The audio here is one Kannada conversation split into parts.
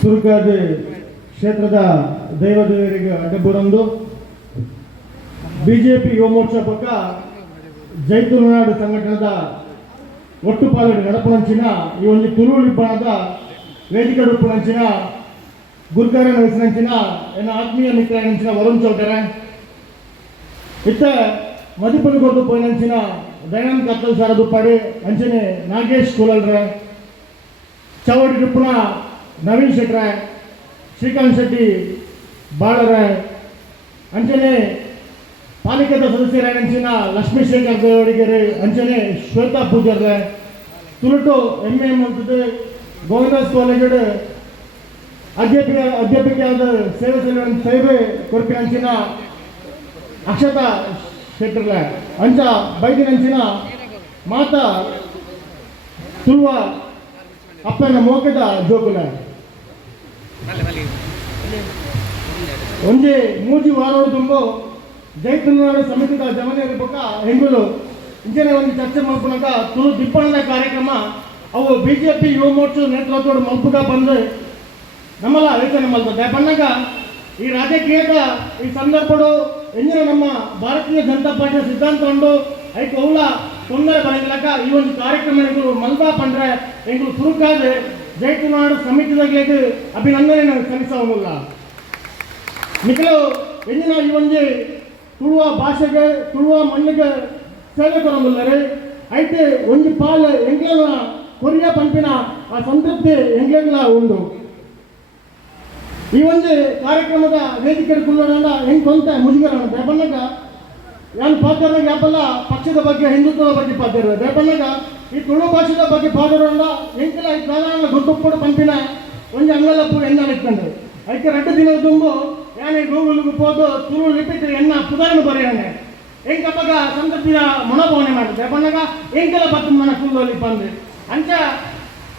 ಸುರಕಾದ ಕ್ಷೇತ್ರದ ದೈವದೇವರಿಗೆ ಅಡ್ಡಬರಂದು ಬಿಜೆಪಿ ಯುವ ಮೋರ್ಚಾ ಪಕ್ಕ ಜೈತುಲನಾಡು ಸಂಘಟನೆದ ಒಟ್ಟುಪಾಲುಡು ನಡಪುನಂಚಿನ ಈ ಒಂದು ತುಳು ಇಬ್ಬಣದ ವೇದಿಕೆ ರೂಪುನಂಚಿನ ಗುರುಕಾರ ನಡೆಸಿನಂಚಿನ ಎನ್ನ ಆತ್ಮೀಯ ಮಿತ್ರ ನಂಚಿನ ವರುಣ್ ಚೌಟರ ಇತ್ತ ಮದಿಪಲಿಗೊದ್ದು ಪೋಯಿನಂಚಿನ ದಯಾನಂದ್ ಕತ್ತಲ್ ಸಾರದು ಪಾಡಿ ಅಂಚನೆ ನಾಗೇಶ್ ಕೂಲಲ್ರ ಚವಡಿ ರುಪ್ಪುನ ನವೀನ್ ಶೆಟ್ರ ಶ್ರೀಕಾಂತ್ ಶೆಟ್ಟಿ ಬಾಳರ ಅಂಚನೆ ಪಾಲಿಕೆದ ಸದಸ್ಯರಾಗಿನ ಲಕ್ಷ್ಮೀ ಶೇಖರ್ ದೇವಡಿಗೆರೆ ಅಂಚನೆ ಶ್ವೇತಾ ಪೂಜಾರ ತುಳುಟು MA ಅಂತದ್ದು ಗೋವಿಂದಾಸ್ ಕಾಲೇಜ್ ಅಧ್ಯಾಪಿಕೆಯಾದ ಸೇವೆ ಕೊರಪಿನಂಚಿನ ಅಕ್ಷತಾ ಶೆಟ್ಟರ್ಲ ಅಂಚ ಬೈದಿನಂಚಿನ ಮಾತಾ ತುಳುವ ಅಪ್ಪನ ಮೋಕದ ಜೋಕುಲ ಒಂಜಿ ಮೂಜಿ ವಾರೋಡು ತುಂಬು ಜೈತುಲನಾಡು ಸಮಿತಿದ ಜಮನೇರಿ ಪಕ್ಕ ಹೆಂಗುಲು ಇಂಚನೆ ಒಂದು ಚರ್ಚೆ ಮಲ್ಪನಾಗ ತುಳು ದಿಪ್ಪಣದ ಕಾರ್ಯಕ್ರಮ ಅವು ಬಿಜೆಪಿ ಯುವ ಮೋರ್ಚಾ ನೇತೃತ್ವದ ಮಲ್ಪುಗ ಬಂದು ನಮ್ಮಲ್ಲ ಯೋಚನೆ ಮಲ್ತದೆ ಬಂದಾಗ ಈ ರಾಜಕೀಯದ ಈ ಸಂದರ್ಭಡು ಎಂಜಿನ ನಮ್ಮ ಭಾರತೀಯ ಜನತಾ ಪಾರ್ಟಿಯ ಸಿದ್ಧಾಂತ ಉಂಡು ಐಕ್ ಅವಳ ತೊಂದರೆ ಬರಲಿಕ್ಕ ಈ ಒಂದು ಕಾರ್ಯಕ್ರಮ ಮಲ್ಬಾ ಪಂಡ್ರೆ ಎಂಗಳು ಸುರುಕಾದ ಜೈತುಲನಾಡು ಸಮಿತಿದಾಗಲಿಗೆ ಅಭಿನಂದನೆ ಸಲ್ಲಿಸೋಲ್ಲ ಮಿಕ್ಕಲು ಎಂಜಿನ ಈ ಒಂದು ತುಳುವ ಭಾಷೆಗೆ ತುಳುವ ಮಣ್ಣಿಗೆ ಸೇವೆ ಕೊಡೋದಿಲ್ಲರಿ ಐತೆ ಒಂದು ಪಾಲು ಎಂಗ್ಲ ಕೊರಿಯ ಪಂಪಿನ ಆ ಸಂತೃಪ್ತಿ ಎಂಗ್ಲ ಉಂಡು ಈ ಒಂದು ಕಾರ್ಯಕ್ರಮದ ವೇದಿಕೆ ಕುಳ್ಳೋಣ ಹೆಂಗೆ ಕೊಂತ ಮುಜುಗರ ಬೇಪನ್ನಾಗ ಯಾನ್ ಪಾತ್ರ ಯಾಪಲ್ಲ ಪಕ್ಷದ ಬಗ್ಗೆ ಹಿಂದುತ್ವದ ಬಗ್ಗೆ ಪಾತ್ರ ಬೇಪನ್ನಾಗ ಈ ತುಳು ಭಾಷೆದ ಬಗ್ಗೆ ಪಾದರೋಣ ಎಂಕಲ ಈ ಪ್ರಧಾನ ಗುರುತುಪ್ಪಡು ಪಂಪಿನ ಒಂದು ಅಂಗಲಪ್ಪು ಎನ್ನ ಇಟ್ಕೊಂಡು ಐಕೆ 2 ದಿನ ತುಂಬು ಯಾನೇ ಗೂಗಲ್ಗೆ ಹೋದು ತುಳು ಲಿಪಿಟ್ ಎನ್ನ ಪುದಾರನು ಬರೆಯೋಣ ಎಂಕಪ್ಪಗ ಸಂತೃಪ್ತಿಯ ಮನೋಭಾವನೆ ಮಾಡಿದೆ ಬಂದಾಗ ಎಂಕಲ ಬತ್ತು ಮನ ಕುಲ್ಲೋಲಿ ಬಂದು ಅಂಚ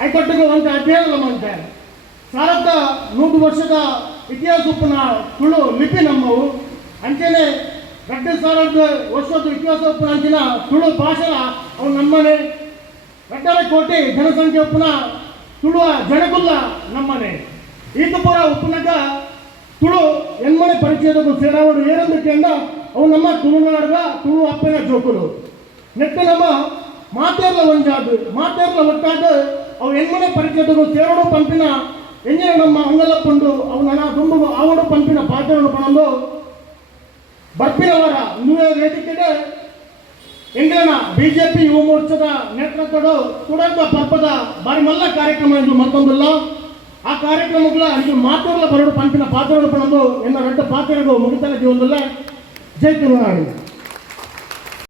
ಐಕೊಟ್ಟಿಗೆ ಒಂದು ಅಧ್ಯಯನ ಮಾಡ್ತಾರೆ ಸಾರದ 100 ವರ್ಷದ ಇತಿಹಾಸ ಉಪ್ಪನ ತುಳು ಲಿಪಿ ನಮ್ಮವು ಅಂಚನೆ 2000 ವರ್ಷದ ಇತಿಹಾಸ ಉಪ್ಪನ ಅಂಚಿನ ತುಳು ಭಾಷೆನ ಅವು ನಮ್ಮನೆ 2 ಕೋಟಿ ಜನಸಂಖ್ಯೆ ಉಪ್ಪನ ತುಳುವ ಜನಗುಲ್ಲ ನಮ್ಮನೆ ಈತ ಪುರ ಉಪ್ಪನಾಗ ತುಳು ಎನ್ಮನೆ ಪರಿಚಯದ ಸೇರಾವಡು ಏರಂದಕ್ಕೆಂದ ಅವು ನಮ್ಮ ತುಳುನಾಡುಗ ತುಳು ಅಪ್ಪನ ಜೋಕುಲು ನೆಟ್ಟು ನಮ್ಮ ಮಾತೇರ್ಲ ಒಂಜಾದು ಮಾತೇರ್ಲ ಒಟ್ಟಾದ ಅವು ಎನ್ಮನೆ ಪರಿಚಯದ ಸೇರೋಡು ಪಂಪಿನ ಎಂಜಿನ ನಮ್ಮ ಅಂಗಲಪ್ಪುಂಡು ಅವು ನನ್ನ ತುಂಬು ಆವಡು ಪಂಪಿನ ಪಾತ್ರವನ್ನು ಪಣಂದು ಬರ್ಪಿನವರ ನುವೆ ವೇದಿಕೆಗೆ ಎಂಗಿನ ಬಿಜೆಪಿ ಯುವ ಮೋರ್ಚಾದ ನೇತೃತ್ವದ ತುಡಂತ ಪರ್ಪದ ಬಾರಿ ಮಲ್ಲ ಕಾರ್ಯಕ್ರಮ ಎಂದು ಮತ್ತೊಂದಿಲ್ಲ ಆ ಕಾರ್ಯಕ್ರಮಗಳ ಇದು ಮಾತುಗಳ ಬರಡು ಪಂಪಿನ ಪಾತ್ರವನ್ನು ಪಣಂದು ಎನ್ನ 2 ಪಾತ್ರಗಳು ಮುಗಿತಲ್ಲ ಜೀವನದಲ್ಲೇ ಜೈ ತುಳುನಾಡು.